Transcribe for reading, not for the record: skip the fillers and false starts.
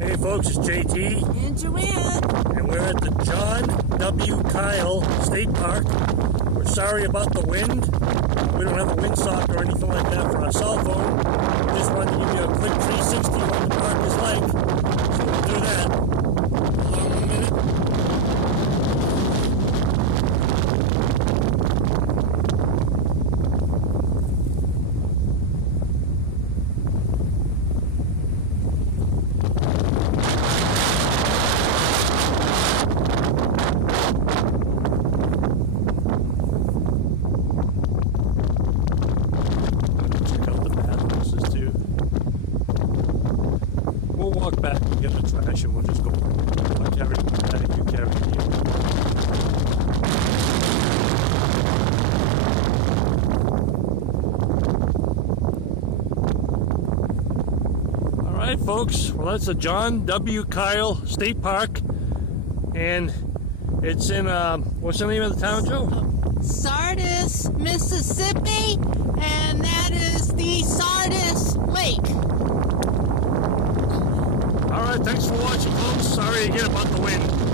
Hey folks, it's JT And Joanne. and we're at the John W. Kyle State Park. We're sorry about the wind. We don't have a windsock or anything like that for our cell phone. We just wanted to give you a quick 360 on what the park is like. So we'll do that. Hold on 1 minute. We'll walk back and get the trash and we'll just go. I'll carry the bag, you carry it. Alright folks, well that's the John W. Kyle State Park and it's in, what's the name of the town, Joe? Sardis, Mississippi, and that is the Sardis Lake. Alright, thanks for watching folks. Sorry again about the wind.